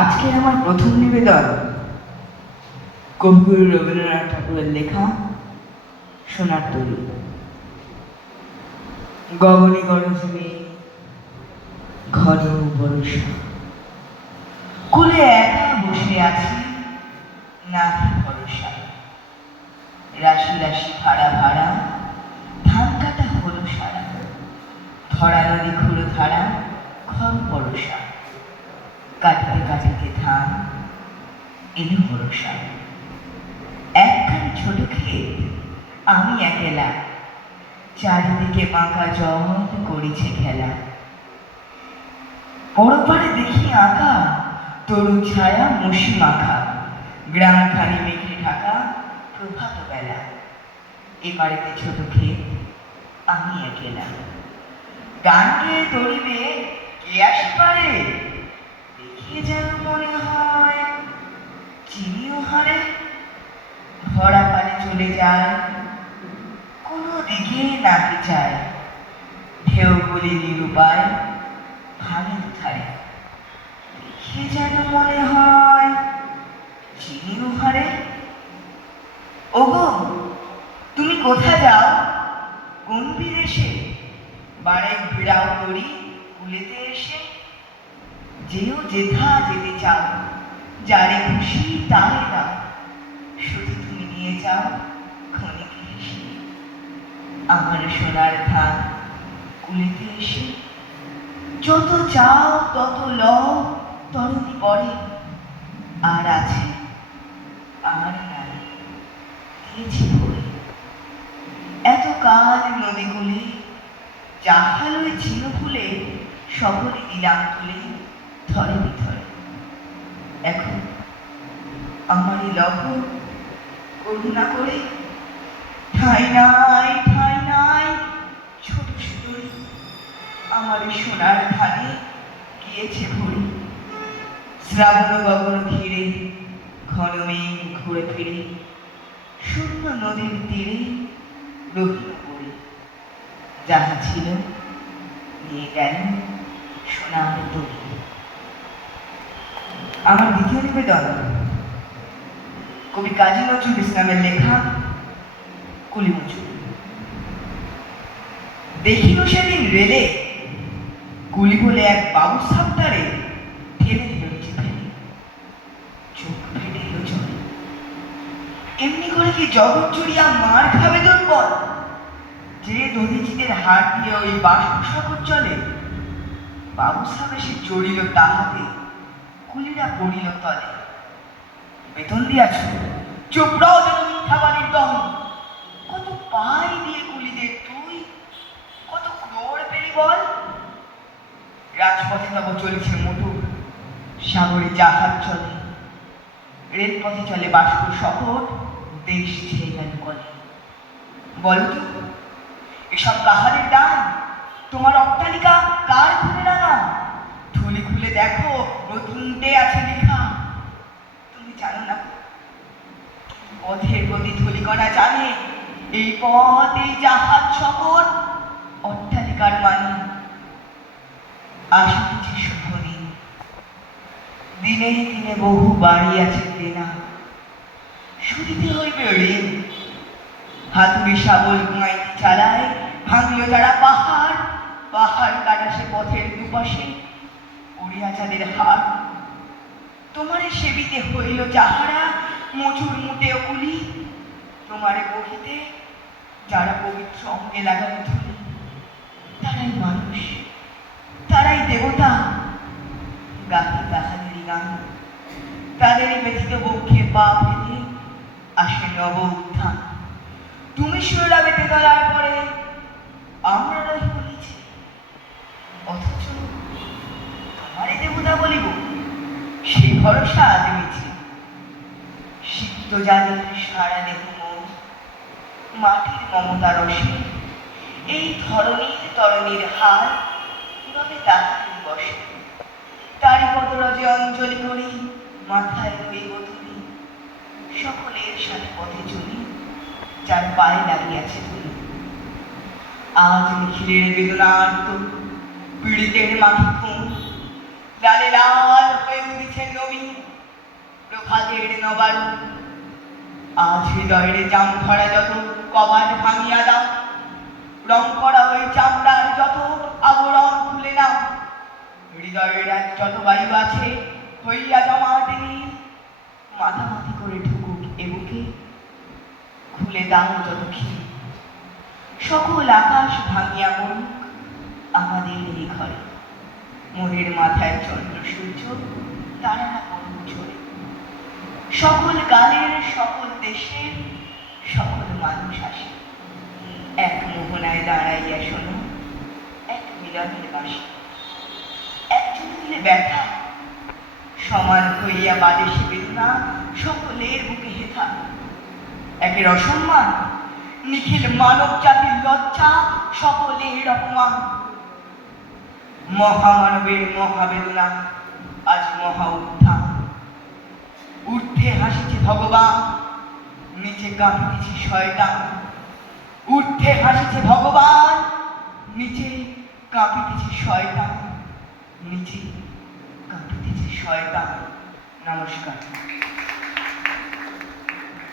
আজকে আমার প্রথম নিবেদন কবিগুরু রবীন্দ্রনাথ ঠাকুরের লেখা সোনার তরী। গগনে গরজে ঘন বর্ষা, কুলে একা বসে আছি নাহি ভরসা। রাশি রাশি ভাড়া ভাড়া ধান কাটা হলো সারা, ধরা নদী ঘুরো ধারা ঘর পরশা। কাটিতে কাটিতে ধান এলো ভরসা। একখানি ছোট ক্ষেত আমি একেলা, চারিদিকে বাঁকা জল করিছে খেলা। পরপারে দেখি আঁকা তরু ছায়া মশি মাখা, গ্রামখানি মেঘে ঢাকা প্রভাত বেলা। এবারেতে ছোট ক্ষেত আমি একেলা, গান গেয়ে তরিবে কে আসি পারে। দেখে যেন মনে হয় চিনিও হারে, ভরা পারে চলে যায় কোনো দিকে নাকি যায়। ঢেউগুলি নিরুপায় ভাঙে ধারে, দেখে যেন মনে হয় চিনিও হারে। ওগো তুমি কোথা যাও কোন বিদেশে, বারে ভিড়াও তরি কুলেতে এসে। যেও যেথা যেতে চাও, যারে খুশি তারে দাও, শুধু তুমি নিয়ে যাও ক্ষণিকে হেসে। আমার সোনার ধান কুলেতে এসে, যত চাও তত লও তরণী পরে। আর আছে আর নাই দিয়েছি ভরে। এত কাল নদী কুলে জাহালই ছিল ফুলে, সকলে দিলাম তুলে ধরে বিধরে। এখন আমার এই লহ করুণা করে ঠাঁই নাই ছোট সুতরি। আমার এই সোনার ধানে গিয়েছে ভরি। শ্রাবণ গগন ঘিরে ঘন মেঘ ঘুরে ফিরে, শূন্য নদীর তীরে রহিল পড়ে। যাহা ছিল নিয়ে গেল সোনার তরী। আমার দ্বিতীয় নিবেদন কবি কাজী নজরুল ইসলামের লেখা কুলিমজুর। দেখিল সেদিন রেলে কুলি বলে এক বাবু সাপটারে ঠেলে দিল নিচে ফেলে, চোখ ফেটে এলো জলে। এমনি করে কি জগৎ জুড়িয়া মার খাবে দুর্বল, যে দধিচিতের হাত দিয়ে ওই বাষ্প সাগর চলে। বাবু সাহেব এসে চড়িল তাহাতে, কুলিরা পড়িল তলে। বেতন দিয়াছ চোপড়াও যেন মিথ্যা বাড়ির দম, কত পাই দিয়ে কুলিদের তুই, কত ক্রোড় পেলি বল। রাজপথে তব চলেছে মোটর, সাগরে জাহাজ চলে, রেলপথে চলে বাষ্প শকট, দেশ ছেয়ে গেল কলে। বলো তো এসব কাহারের দান, তোমার অট্টালিকা কার খুলে রাঙা। থলি খুলে দেখো নতুনটে আছে লেখা। তুমি জানো না পথের গতি থলিকণা জানে, এই পথ এই জাহাজ শকট অট্টালিকার মানে। আসিতেছে শুভ দিন, দিনে দিনে বহু বাড়ি আছে দেনা, শুধিতে হইবে ঋণ। হাতুড়ি শাবল মাইতি চালায়, ভাঙলো তারা পাহাড়, পাহাড় কাটা সে পথের দুপাশে উড়িয়া চাঁদের হাড়। তোমারে সেবিতে হইল যাহারা মজুর মুটে কুলি, তোমারে বহিতে যারা পবিত্র অঙ্গে লাগানো ধুলি। তারাই মানুষ, তারাই দেবতা, গাহি তাহাদেরই গান। তাদেরই ব্যথিত বক্ষে পা ফেলে আসে নব উত্থান। তুমি শিরোলা বেঁধে গলার পরে আমরা রই বলিছে, অথচ তোমারই দেবতা বলিব সে ভরসা আজ মিছে। সিক্ত যাদের সারা দেহ মন, মাটির মমতা রসে, এই ধরনীর তরণীর হার রবে তাহারই বসে। তারই পদরজে অঞ্জলি করি, মাথায় রই বধূলি, সকলের সাথে পথে চলি, যার পায়ে লাগিয়াছে ধুলি। আজ নিখিলের বেদনার্ত পীড়িতের মাথা খুন, লালে লাল হয়ে উঠেছে হাতের নবারু। আজ হৃদয়ের জাম ধরা যত কবাট ভাঙিয়া দাও, রং করা ওই চামড়ার যত আবরণ খুলে নাও। হৃদয়ের এক যত বায়ু আছে হইয়া জমাটে নীল, মাথামাথি করে ঢুকুক এ বুকে, খুলে দাও যত খিল। সকল আকাশ ভাঙিয়া মরুক আমাদের এই ঘরে, মনের মাথায় চন্দ্র সূর্য তারারা পড়ুক ঝরে। সকল গানের সকল দেশের সকল মানুষ আসে, এক মোহনায় দাঁড়াইয়া শোনো এক মিলনের বাসে। একজন দিলে ব্যথা সমান হইয়া বাজে সে বেদনা, সকলের বুকে হেথা। একের অসম্মান নিখিল মানব জাতির লজ্জা, সকলের অপমান। মহামানবের মহাবেদনা আজ মহা উত্থান। ঊর্ধ্বে হাসিছে ভগবান, নিচে কাঁপিতেছে শয়তান। ঊর্ধ্বে হাসিছে ভগবান, নিচে কাঁপিতেছে শয়তান। নিচে কাঁপিতেছে শয়তান। নমস্কার।